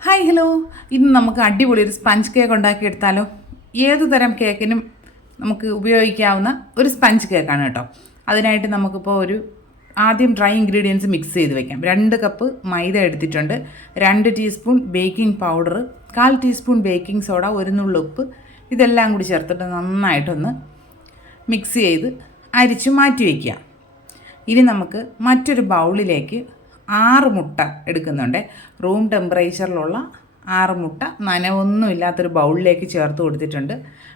Hi hello ഇന്ന് നമുക്ക് അടിപൊളി ഒരു സ്പഞ്ച് കേക്ക് ഉണ്ടാക്കി എടുത്താലോ? ഏതു തരം കേക്കിനും നമുക്ക് ഉപയോഗിക്കാവുന്ന ഒരു സ്പഞ്ച് കേക്കാണ് കേട്ടോ. അതിനായിട്ട് നമുക്കിപ്പോൾ ഒരു ആദ്യം ഡ്രൈ ഇൻഗ്രീഡിയൻസ് മിക്സ് ചെയ്ത് വെക്കാം. രണ്ട് കപ്പ് മൈദ എടുത്തിട്ടുണ്ട്. രണ്ട് ടീസ്പൂൺ ബേക്കിംഗ് പൗഡർ കാൽ ടീസ്പൂൺ ബേക്കിംഗ് സോഡ ഒരു നുള്ളുപ്പ് ഇതെല്ലാം കൂടി ചേർത്തിട്ട് നന്നായിട്ടൊന്ന് മിക്സ് ചെയ്ത് അരിച്ച് മാറ്റി വയ്ക്കുക ഇനി നമുക്ക് മറ്റൊരു ബൗളിലേക്ക് ആറ് മുട്ട എടുക്കുന്നുണ്ട്. റൂം ടെമ്പറേച്ചറിലുള്ള ആറ് മുട്ട. നനവൊന്നും ഇല്ലാത്തൊരു ബൗളിലേക്ക് ചേർത്ത് കൊടുത്തിട്ടുണ്ട്.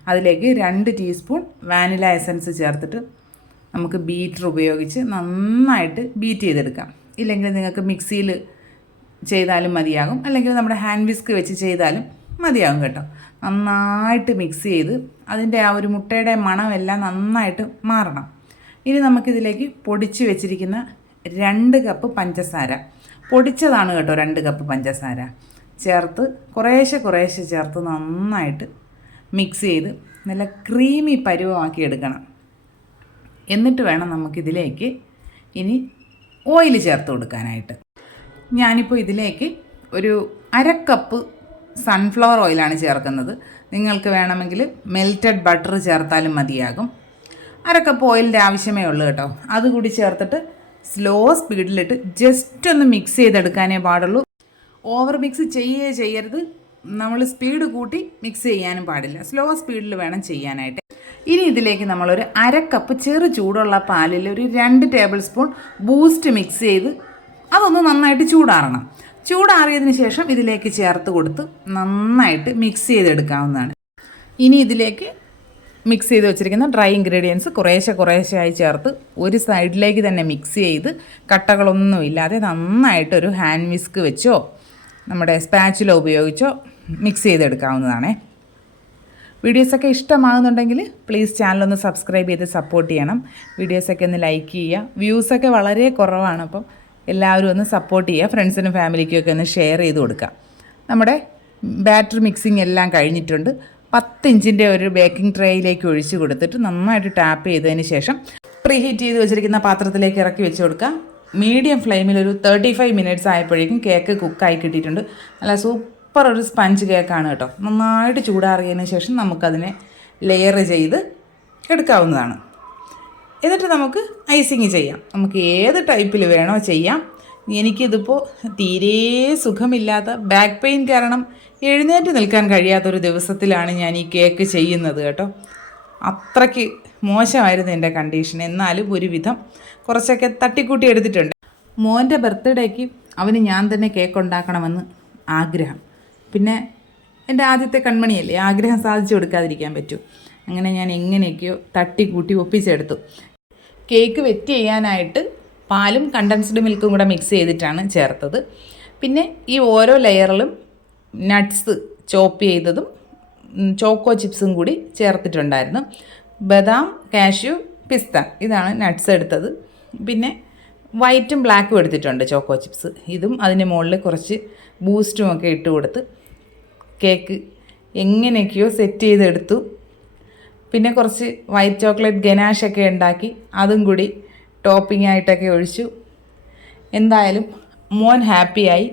അതിലേക്ക് രണ്ട് ടീസ്പൂൺ വാനില എസൻസ് ചേർത്തിട്ട് നമുക്ക് ബീറ്റർ ഉപയോഗിച്ച് നന്നായിട്ട് ബീറ്റ് ചെയ്തെടുക്കാം. ഇല്ലെങ്കിൽ നിങ്ങൾക്ക് മിക്സിയിൽ ചെയ്താലും മതിയാകും. അല്ലെങ്കിൽ നമ്മുടെ ഹാൻഡ് വിസ്ക് വെച്ച് ചെയ്താലും മതിയാകും കേട്ടോ. നന്നായിട്ട് മിക്സ് ചെയ്ത് അതിന്റെ ആ ഒരു മുട്ടയുടെ മണമെല്ലാം നന്നായിട്ട് മാറണം. ഇനി നമുക്കിതിലേക്ക് പൊടിച്ച് വെച്ചിരിക്കുന്ന രണ്ട് കപ്പ് പഞ്ചസാര. പൊടിച്ചതാണ് കേട്ടോ രണ്ട് കപ്പ് പഞ്ചസാര. ചേർത്ത് കുറേശ്ശെ കുറേശ്ശെ ചേർത്ത് നന്നായിട്ട് മിക്സ് ചെയ്ത് നല്ല ക്രീമി പരുവമാക്കി എടുക്കണം. എന്നിട്ട് വേണം നമുക്കിതിലേക്ക് ഇനി ഓയിൽ ചേർത്ത് കൊടുക്കാനായിട്ട്. ഞാനിപ്പോൾ ഇതിലേക്ക് ഒരു അരക്കപ്പ് സൺഫ്ലവർ ഓയിലാണ് ചേർക്കുന്നത്. നിങ്ങൾക്ക് വേണമെങ്കിൽ മെൽറ്റഡ് ബട്ടർ ചേർത്താലും മതിയാകും. അരക്കപ്പ് ഓയിലിന്റെ ആവശ്യമേ ഉള്ളൂ കേട്ടോ. അതുകൂടി ചേർത്തിട്ട് സ്ലോ സ്പീഡിലിട്ട് ജസ്റ്റ് ഒന്ന് മിക്സ് ചെയ്തെടുക്കാനേ പാടുള്ളൂ. ഓവർ മിക്സ് ചെയ്യേ ചെയ്യരുത്. നമ്മൾ സ്പീഡ് കൂട്ടി മിക്സ് ചെയ്യാനും പാടില്ല. സ്ലോ സ്പീഡിൽ വേണം ചെയ്യാനായിട്ട്. ഇനി ഇതിലേക്ക് നമ്മളൊരു അര കപ്പ് ചെറു ചൂടുള്ള പാലിൽ ഒരു രണ്ട് ടേബിൾ സ്പൂൺ ബൂസ്റ്റ് മിക്സ് ചെയ്ത് അതൊന്ന് നന്നായിട്ട് ചൂടാറണം. ചൂടാറിയതിന് ശേഷം ഇതിലേക്ക് ചേർത്ത് കൊടുത്ത് നന്നായിട്ട് മിക്സ് ചെയ്തെടുക്കാവുന്നതാണ്. ഇനി ഇതിലേക്ക് മിക്സ് ചെയ്ത് വെച്ചിരിക്കുന്ന ഡ്രൈ ഇൻഗ്രീഡിയൻസ് കുറേശ്ശെ കുറേശ്ശെ ആയി ചേർത്ത് ഒരു സൈഡിലേക്ക് തന്നെ മിക്സ് ചെയ്ത് കട്ടകളൊന്നും ഇല്ലാതെ നന്നായിട്ട് ഒരു ഹാൻഡ് വിസ്ക് വെച്ചോ നമ്മുടെ സ്പാച്ചുല ഉപയോഗിച്ചോ മിക്സ് ചെയ്തെടുക്കാവുന്നതാണേ. വീഡിയോസൊക്കെ ഇഷ്ടമാകുന്നുണ്ടെങ്കിൽ പ്ലീസ് ചാനലൊന്ന് സബ്സ്ക്രൈബ് ചെയ്ത് സപ്പോർട്ട് ചെയ്യണം. വീഡിയോസൊക്കെ ഒന്ന് ലൈക്ക് ചെയ്യുക. വ്യൂസൊക്കെ വളരെ കുറവാണ് അപ്പം എല്ലാവരും ഒന്ന് സപ്പോർട്ട് ചെയ്യുക. ഫ്രണ്ട്സിനും ഫാമിലിക്കും ഒക്കെ ഒന്ന് ഷെയർ ചെയ്ത് കൊടുക്കുക. നമ്മുടെ ബാറ്റർ മിക്സിംഗ് എല്ലാം കഴിഞ്ഞിട്ടുണ്ട്. പത്ത് ഇഞ്ചിന്റെ ഒരു ബേക്കിംഗ് ട്രേയിലേക്ക് ഒഴിച്ച് കൊടുത്തിട്ട് നന്നായിട്ട് ടാപ്പ് ചെയ്തതിന് ശേഷം പ്രീഹീറ്റ് ചെയ്ത് വെച്ചിരിക്കുന്ന പാത്രത്തിലേക്ക് ഇറക്കി വെച്ച് കൊടുക്കുക. മീഡിയം ഫ്ലെയിമിൽ ഒരു തേർട്ടി ഫൈവ് മിനിറ്റ്സ് ആയപ്പോഴേക്കും കേക്ക് കുക്കായി കിട്ടിയിട്ടുണ്ട്. നല്ല സൂപ്പർ ഒരു സ്പഞ്ച് കേക്കാണ് കേട്ടോ. നന്നായിട്ട് ചൂടാറിയതിന് ശേഷം നമുക്കതിനെ ലെയർ ചെയ്ത് എടുക്കാവുന്നതാണ്. എന്നിട്ട് നമുക്ക് ഐസിങ് ചെയ്യാം. നമുക്ക് ഏത് ടൈപ്പിൽ വേണോ ചെയ്യാം. എനിക്കിതിപ്പോൾ തീരെ സുഖമില്ലാത്ത ബാക്ക് പെയിൻ കാരണം എഴുന്നേറ്റ് നിൽക്കാൻ കഴിയാത്തൊരു ദിവസത്തിലാണ് ഞാൻ ഈ കേക്ക് ചെയ്യുന്നത് കേട്ടോ. അത്രയ്ക്ക് മോശമായിരുന്നു എന്റെ കണ്ടീഷൻ എന്നാലും ഒരുവിധം കുറച്ചൊക്കെ തട്ടിക്കൂട്ടി എടുത്തിട്ടുണ്ട്. മോന്റെ ബർത്ത്ഡേക്ക് അവന് ഞാൻ തന്നെ കേക്ക് ഉണ്ടാക്കണമെന്ന് ആഗ്രഹം. പിന്നെ എന്റെ ആദ്യത്തെ കൺമണിയല്ലേ ആഗ്രഹം സാധിച്ചു കൊടുക്കാതിരിക്കാൻ പറ്റൂ. അങ്ങനെ ഞാൻ എങ്ങനെയൊക്കെയോ തട്ടിക്കൂട്ടി ഒപ്പിച്ചെടുത്തു. കേക്ക് വെറ്റ് ചെയ്യാനായിട്ട് പാലും കണ്ടൻസ്ഡ് മിൽക്കും കൂടെ മിക്സ് ചെയ്തിട്ടാണ് ചേർത്തത്. പിന്നെ ഈ ഓരോ ലെയറിലും നട്ട്സ് ചോപ്പ് ചെയ്തതും ചോക്കോ ചിപ്സും കൂടി ചേർത്തിട്ടുണ്ടായിരുന്നു. ബദാം കാഷ്യൂ പിസ്ത ഇതാണ് നട്ട്സ് എടുത്തത്. പിന്നെ വൈറ്റും ബ്ലാക്കും എടുത്തിട്ടുണ്ട് ചോക്കോ ചിപ്സ് ഇതും അതിന് മുകളിൽ കുറച്ച് ബൂസ്റ്റും ഒക്കെ ഇട്ട് കൊടുത്ത് കേക്ക് എങ്ങനെയൊക്കെയോ സെറ്റ് ചെയ്തെടുത്തു. പിന്നെ കുറച്ച് വൈറ്റ് ചോക്ലേറ്റ് ഗനാഷൊക്കെ ഉണ്ടാക്കി അതും കൂടി ടോപ്പിംഗ് ആയിട്ടൊക്കെ ഒഴിച്ചു. എന്തായാലും മോൻ ഹാപ്പിയായി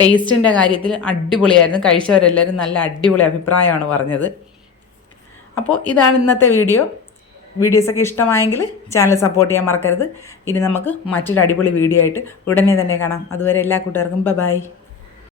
ടേസ്റ്റിന്റെ കാര്യത്തിൽ അടിപൊളിയായിരുന്നു. കഴിച്ചവരെല്ലാവരും നല്ല അടിപൊളി അഭിപ്രായമാണ് പറഞ്ഞത്. അപ്പോൾ ഇതാണ് ഇന്നത്തെ വീഡിയോ. വീഡിയോസൊക്കെ ഇഷ്ടമായെങ്കിൽ ചാനൽ സപ്പോർട്ട് ചെയ്യാൻ മറക്കരുത്. ഇനി നമുക്ക് മറ്റൊരു അടിപൊളി വീഡിയോ ആയിട്ട് ഉടനെ തന്നെ കാണാം. അതുവരെ എല്ലാ കൂട്ടുകാർക്കും ബൈ.